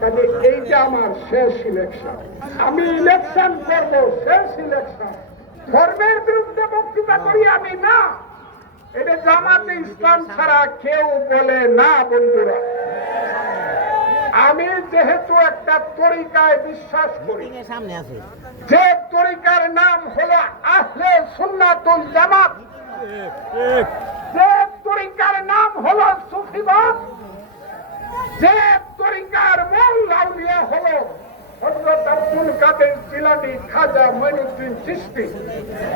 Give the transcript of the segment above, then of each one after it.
কাজে এইটা আমার শেষ ইলেকশন। আমি ইলেকশন করব, শেষ ইলেকশন। ধর্মের বিরুদ্ধে বক্তৃতা করি আমি না, এটা জামাতে ইসলাম ছাড়া কেউ বলে না। বন্ধুরা, আমি যেহেতু একটা তরিকায় বিশ্বাস করি, যে তরিকার নাম হলো আহলে সুন্নাতুল জামাত, যে তরিকার নাম হলো সুফিবাদ, যে তরিকার মূল আউলিয়া হলো হযরত আব্দুল কাদের জিলানী, খাজা মঈনুদ্দিন চিশতি,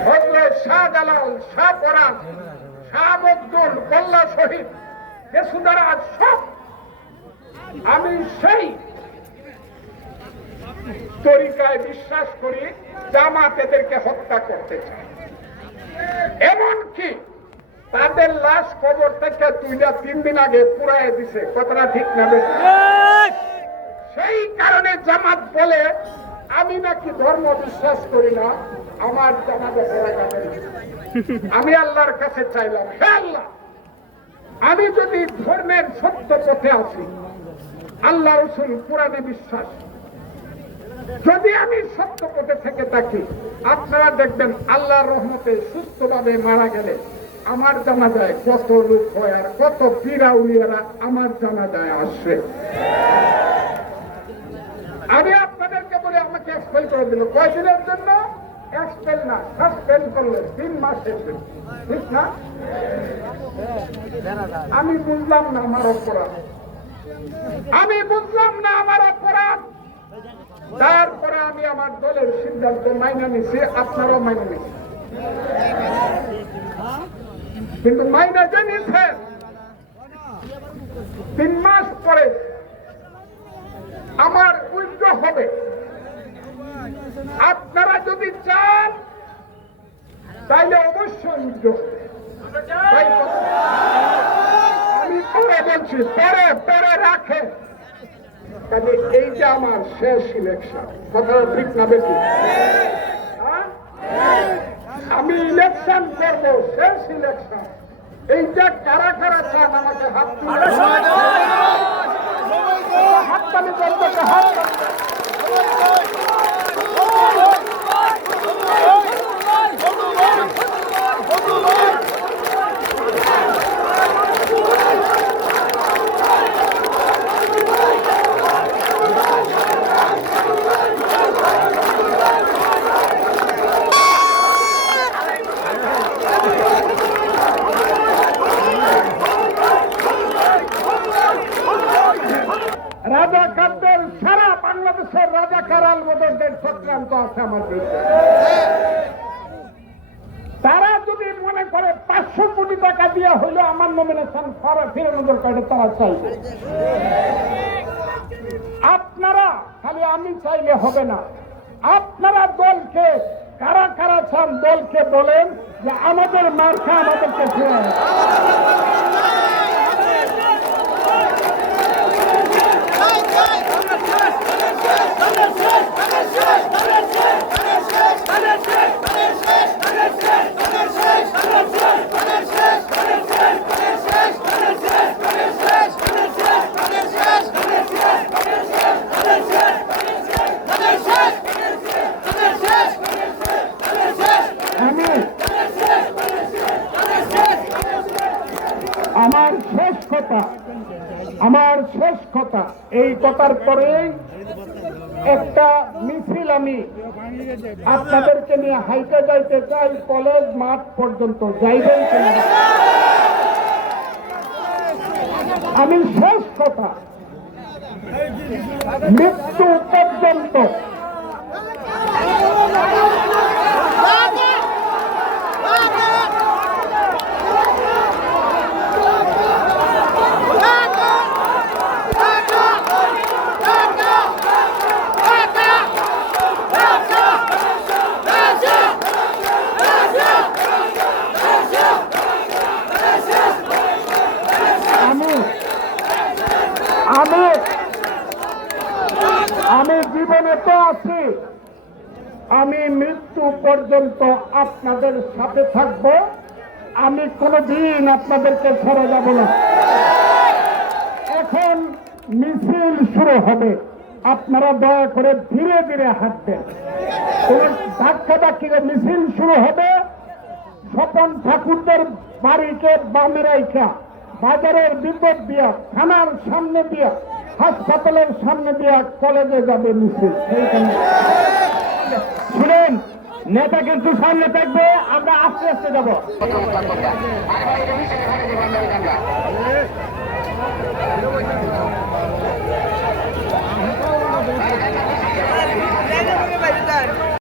হযরত শাহজালাল, শাহ পরাণ, শাহ মখদুম, গোল্লা শহীদ, কেশুদারাজ সব, আমি সেই তরিকায় বিশ্বাস করি। জামাত এদেরকে হত্যা করতে চায়, এমনকি তাদের লাশ কবর থেকে 2-3 দিন আগে পুড়ায় দিছে। কথাটা ঠিক না? সেই কারণে জামাত বলে আমি নাকি ধর্ম বিশ্বাস করি না, আমার জানাজা পড়া যাবে না। আমি আল্লাহর কাছে চাইলাম, হে আল্লাহ, আমি যদি ধর্মের সত্য পথে আছি, আল্লাহ রাসূল কোরআনে বিশ্বাস, যদি আমি সত্য পথে থেকে থাকি, আপনারা দেখবেন আল্লাহর রহমতে সুস্থভাবে মারা গেলে আমার জানাজায় কত লোক হয়, আর কত পীর আউলিয়ারা আমার জানাজায় আসে। আমি আপনাদেরকে বলে আমাকে এক্সপেল করে দিল, কয়দিনের জন্য? এক্সপেল না, সাসপেন্ড করলে 3 মাসের জন্য, ঠিক না? আমি বুঝলাম না আমার অপরাধ, আমি বুঝলাম না আমার অপরাধ। তারপরে আমি আমার দলের সিদ্ধান্ত মাইনে নিছি, আপনারাও মাইনে নিছি। কিন্তু মাইনে যে নিছেন, 3 মাস পরে আমার উইথড্র হবে। আপনারা যদি চান তাইলে অবশ্যই উইথড্র হবে। আমি পরে বলছি, পরে রাখে। কাজে এইটা আমার শেষ ইলেকশন। কথাটা ঠিক না বেশি? আমি ইলেকশন করব, শেষ ইলেকশন। এইটা কারা কারা চান আমাকে হাত হাততালি করতে, হাত রাজাকারদের, সারা বাংলাদেশের রাজাকার আলবদরদের চক্রান্ত আছে আমার বিরুদ্ধে। তারা যদি মনে করে 500 কোটি টাকা দিয়ে হইলে আমার নমিনেশন ফিরানো দরকার, তারা চাইবে। আপনারা খালি আমি চাইলে হবে না, আপনারা দলকে কারা কারা চান দলকে বলেন যে আমাদের মার্কা আমাদেরকে ফিরে। আমার শেষ কথা, এই কথার পরে একটা মিছিল আমি আপনাদেরকে নিয়ে হাইটে যাইতে চাই, কলেজ মাঠ পর্যন্ত। যাইবেন কিনা? আমি শেষ কথা, মৃত্যু পর্যন্ত আমি জীবনে তো আছি, আমি মৃত্যু পর্যন্ত আপনাদের সাথে থাকব। আমি কোনদিন আপনাদেরকে ছেড়ে যাব না। এখন মিছিল শুরু হবে। আপনারা দয়া করে ধীরে ধীরে হাঁটবেন। তোমার ধাক্কা ধাক্কিরে মিছিল শুরু হবে। স্বপন ঠাকুরদের বাড়িকে বামে রাইখা বাজারের বিপদ দিয়া, থানার সামনে দিয়া, হাসপাতালের সামনে দিয়া কলেজে যাবে মিছিল। সেইখানে শুনেন, নেতা কিন্তু সামনে থাকবে, আমরা আস্তে আস্তে যাব।